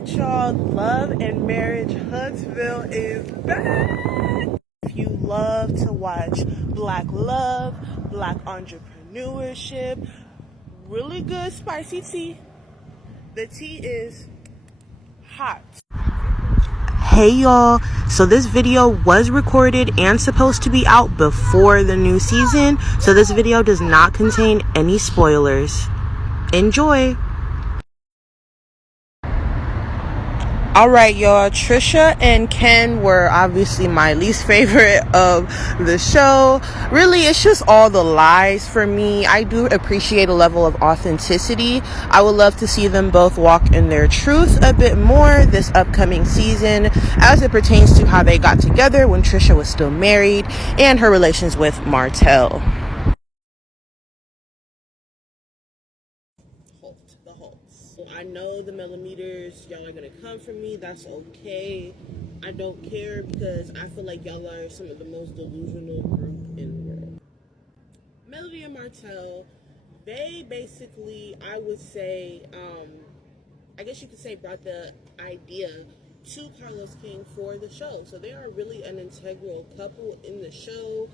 Alright y'all, Love and Marriage Huntsville is back! If you love to watch black love, black entrepreneurship, really good spicy tea, the tea is hot. Hey y'all, so this video was recorded and supposed to be out before the new season, so this video does not contain any spoilers. Enjoy! Alright y'all, Trisha and Ken were obviously my least favorite of the show. Really, it's just all the lies for me. I do appreciate a level of authenticity. I would love to see them both walk in their truth a bit more this upcoming season as it pertains to how they got together when Trisha was still married and her relations with Martell. I know the millimeters, y'all are gonna come for me. That's okay. I don't care because I feel like y'all are some of the most delusional group in the world. Melody and Martell, they basically, I would say, I guess you could say, brought the idea to Carlos King for the show. So they are really an integral couple in the show.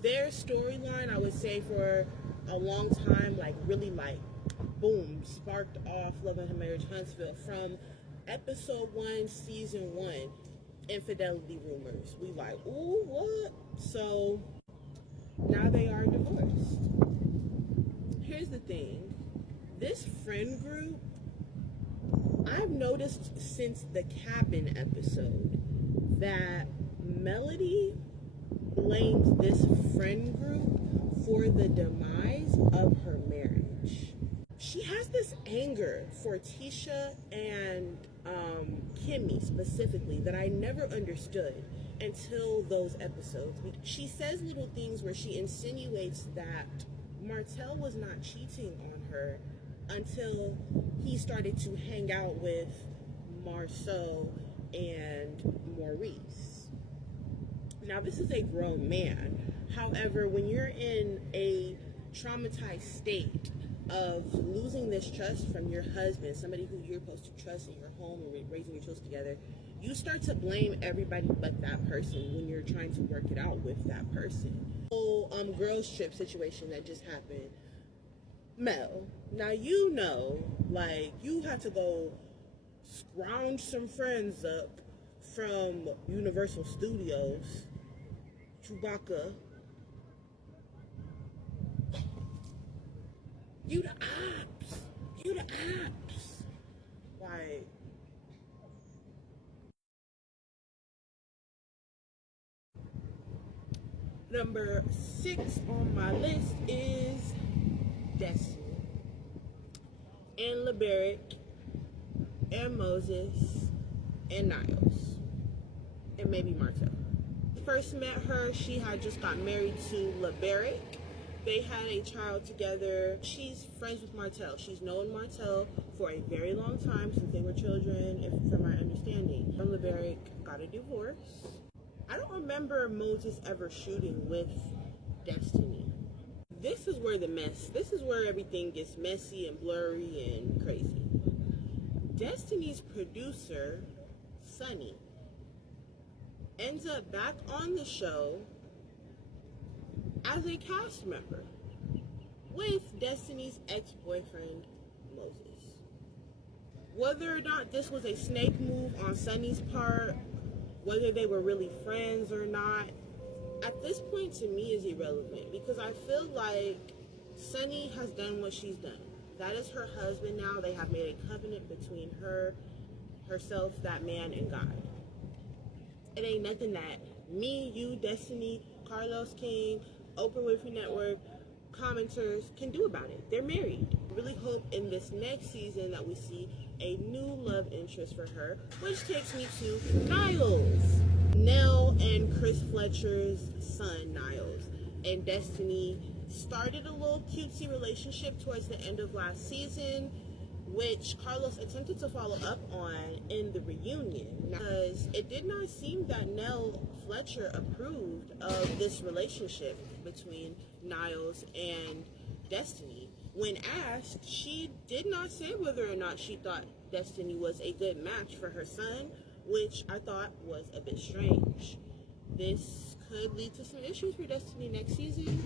Their storyline, I would say, for a long time, really boom, sparked off Love and Marriage Huntsville from episode 1, season 1, infidelity rumors. We ooh, what? So now they are divorced. Here's the thing. This friend group, I've noticed since the cabin episode that Melody blames this friend group for the demise of her marriage. She has this anger for Tisha and Kimmy specifically that I never understood until those episodes. She says little things where she insinuates that Martell was not cheating on her until he started to hang out with Marceau and Maurice. Now, this is a grown man. However, when you're in a traumatized state of losing this trust from your husband, somebody who you're supposed to trust in your home and raising your children together, you start to blame everybody but that person when you're trying to work it out with that person. So, girls trip situation that just happened. Mel, now you know, you had to go scrounge some friends up from Universal Studios, Chewbacca. You the ops. You the ops. Number 6 on my list is Destiny. And LeBerick. And Moses. And Niles. And maybe Martell. First met her, she had just got married to LeBerick. They had a child together. She's friends with Martell. She's known Martell for a very long time, since they were children, from my understanding. From LeBerick, got a divorce. I don't remember Moses ever shooting with Destiny. This is where everything gets messy and blurry and crazy. Destiny's producer, Sonny, ends up back on the show as a cast member with Destiny's ex-boyfriend, Moses. Whether or not this was a snake move on Sonny's part, whether they were really friends or not, at this point to me is irrelevant, because I feel like Sonny has done what she's done. That is her husband now. They have made a covenant between herself, that man, and God. It ain't nothing that me, you, Destiny, Carlos King, Oprah Winfrey Network, commenters can do about it. They're married. I really hope in this next season that we see a new love interest for her, which takes me to Niles. Nell and Chris Fletcher's son, Niles, and Destiny started a little cutesy relationship towards the end of last season, which Carlos attempted to follow up on in the reunion, because it did not seem that Nell Fletcher approved of this relationship between Niles and Destiny. When asked, she did not say whether or not she thought Destiny was a good match for her son, which I thought was a bit strange. This could lead to some issues for Destiny next season.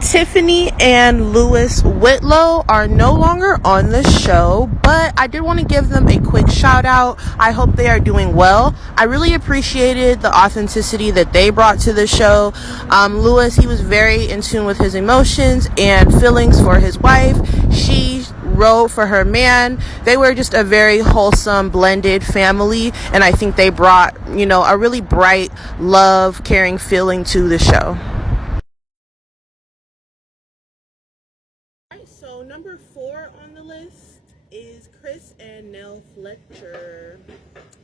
Tiffany and Lewis Whitlow are no longer on the show, but I did want to give them a quick shout out. I hope they are doing well. I really appreciated the authenticity that they brought to the show. Lewis, he was very in tune with his emotions and feelings for his wife. She wrote for her man. They were just a very wholesome, blended family, and I think they brought, a really bright, love, caring feeling to the show. So number 4 on the list is Chris and Nell Fletcher.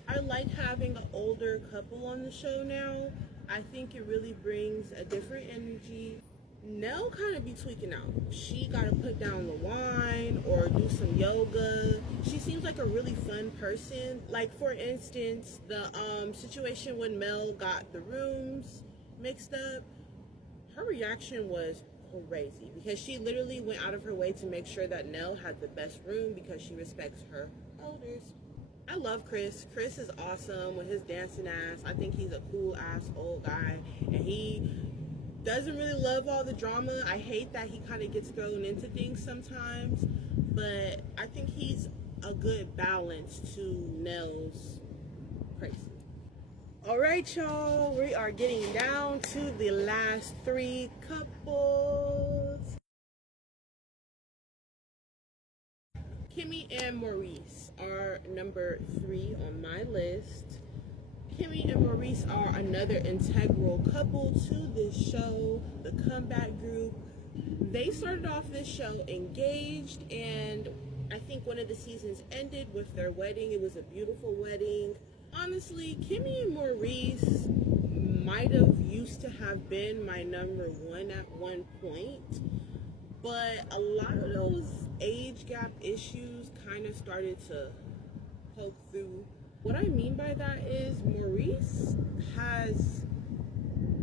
I like having an older couple on the show now. I think it really brings a different energy. Nell kind of be tweaking out. She got to put down the wine or do some yoga. She seems like a really fun person. Like, for instance, the situation when Mel got the rooms mixed up, her reaction was crazy because she literally went out of her way to make sure that Nell had the best room because she respects her elders. I love Chris. Chris is awesome with his dancing ass. I think he's a cool ass old guy, and he doesn't really love all the drama. I hate that he kind of gets thrown into things sometimes, but I think he's a good balance to Nell's crazy. All right, y'all, we are getting down to the last 3 couples. Kimmy and Maurice are number 3 on my list. Kimmy and Maurice are another integral couple to this show, the comeback group. They started off this show engaged, and I think one of the seasons ended with their wedding. It was a beautiful wedding. Honestly, Kimmy and Maurice might have used to have been my number 1 at one point, but a lot of those age gap issues kind of started to poke through. What I mean by that is Maurice has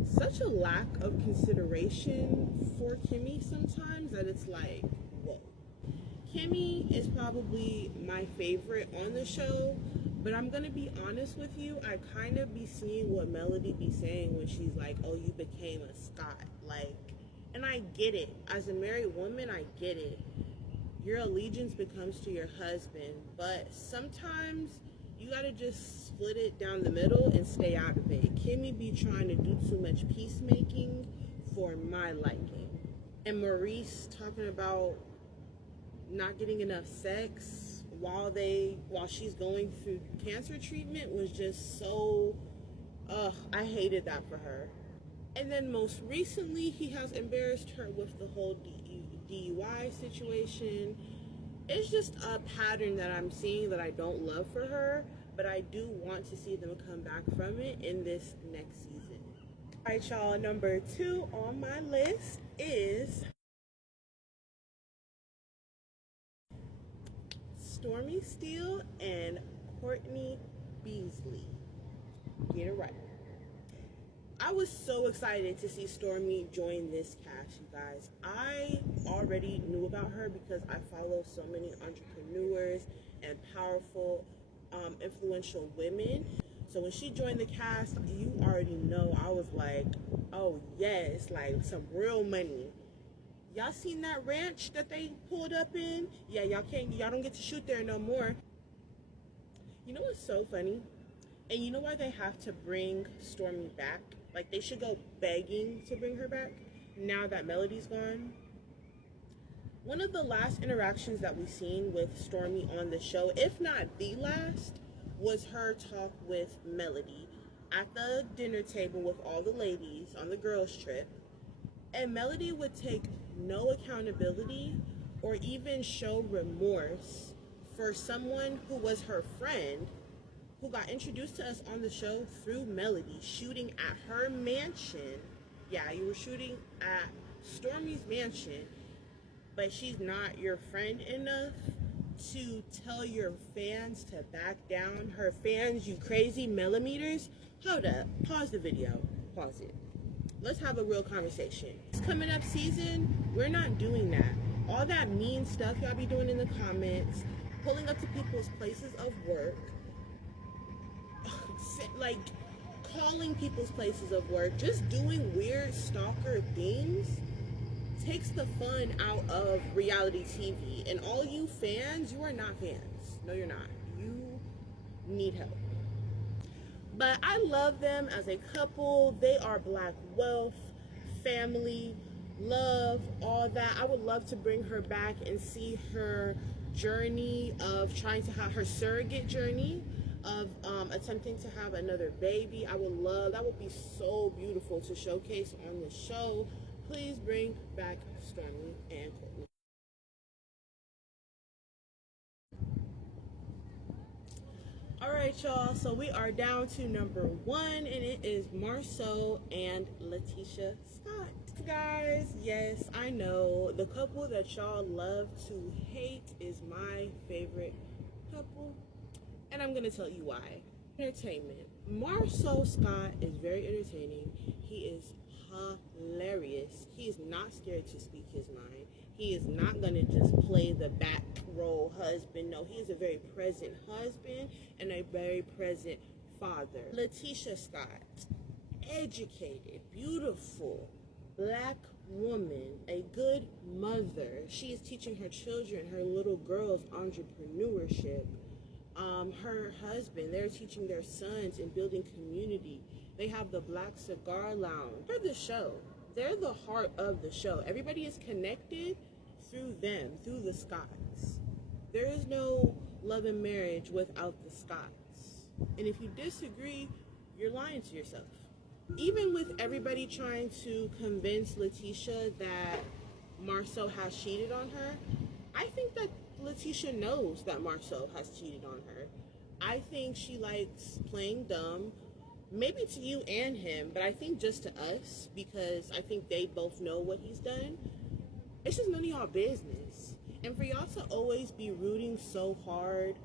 such a lack of consideration for Kimmy sometimes that it's like, whoa. Kimmy is probably my favorite on the show, but I'm gonna be honest with you, I kind of be seeing what Melody be saying when she's like, oh, you became a Scott. Like, and I get it. As a married woman, I get it. Your allegiance becomes to your husband, but sometimes you gotta just split it down the middle and stay out of it. Kimmy be trying to do too much peacemaking for my liking. And Maurice talking about not getting enough sex while she's going through cancer treatment was just so, I hated that for her. And then most recently, he has embarrassed her with the whole DUI situation. It's just a pattern that I'm seeing that I don't love for her, but I do want to see them come back from it in this next season. All right, y'all, number 2 on my list is Stormy Steele and Courtney Beasley. Get it right. I was so excited to see Stormy join this cast, you guys. I already knew about her because I follow so many entrepreneurs and powerful, influential women. So when she joined the cast, you already know, I was like, oh yes, like some real money. Y'all seen that ranch that they pulled up in? Yeah, y'all don't get to shoot there no more. You know what's so funny? And you know why they have to bring Stormy back? Like, they should go begging to bring her back now that Melody's gone. One of the last interactions that we've seen with Stormy on the show, if not the last, was her talk with Melody at the dinner table with all the ladies on the girls' trip. And Melody would take no accountability or even show remorse for someone who was her friend, who got introduced to us on the show through Melody, shooting at her mansion. Yeah, you were shooting at Stormy's mansion, but she's not your friend enough to tell your fans to back down. Her fans, you crazy millimeters. Hold up, pause the video, pause it. Let's have a real conversation. This coming up season, we're not doing that. All that mean stuff y'all be doing in the comments, pulling up to people's places of work, like calling people's places of work, just doing weird stalker things takes the fun out of reality TV. And all you fans, you are not fans. No, you're not. You need help. But I love them as a couple. They are Black wealth, family, love, all that. I would love to bring her back and see her journey of trying to have her surrogate journey of attempting to have another baby. I would love, that would be so beautiful to showcase on the show. Please bring back Stormy and Courtney. All right, y'all, so we are down to number 1, and it is Marceau and Letitia Scott. Guys, yes, I know the couple that y'all love to hate is my favorite couple, and I'm gonna tell you why. Entertainment. Marceau Scott is very entertaining. He is hilarious. He is not scared to speak his mind. He is not gonna just play the back role husband. No, he is a very present husband and a very present father. Letitia Scott, educated, beautiful, Black woman, a good mother. She is teaching her children, her little girls, entrepreneurship. Her husband, they're teaching their sons in building community. They have the Black Cigar Lounge. They're the show. They're the heart of the show. Everybody is connected through them, through the Scotts. There is no love and marriage without the Scotts. And if you disagree, you're lying to yourself. Even with everybody trying to convince Letitia that Marceau has cheated on her, I think that Letitia knows that Marceau has cheated on her. I think she likes playing dumb, maybe to you and him, but I think just to us, because I think they both know what he's done. It's just none of y'all business. And for y'all to always be rooting so hard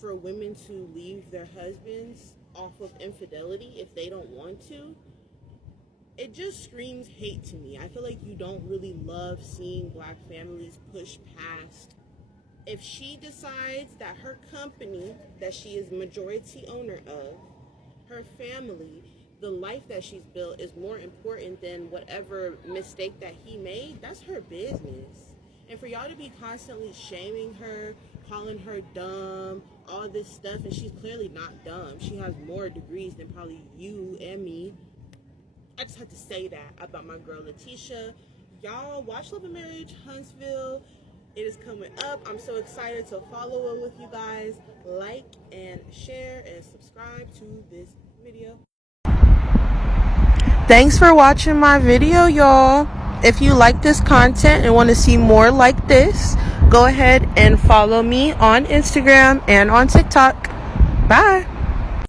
for women to leave their husbands off of infidelity if they don't want to, it just screams hate to me. I feel like you don't really love seeing Black families push past. If she decides that her company that she is majority owner of, her family, the life that she's built is more important than whatever mistake that he made, that's her business. And for y'all to be constantly shaming her, calling her dumb, all this stuff, and she's clearly not dumb. She has more degrees than probably you and me. I just had to say that about my girl Letitia. Y'all watch Love and Marriage Huntsville. It is coming up. I'm so excited to follow it with you guys. Like and share and subscribe to this video. Thanks for watching my video, y'all. If you like this content and want to see more like this, go ahead and follow me on Instagram and on TikTok. Bye.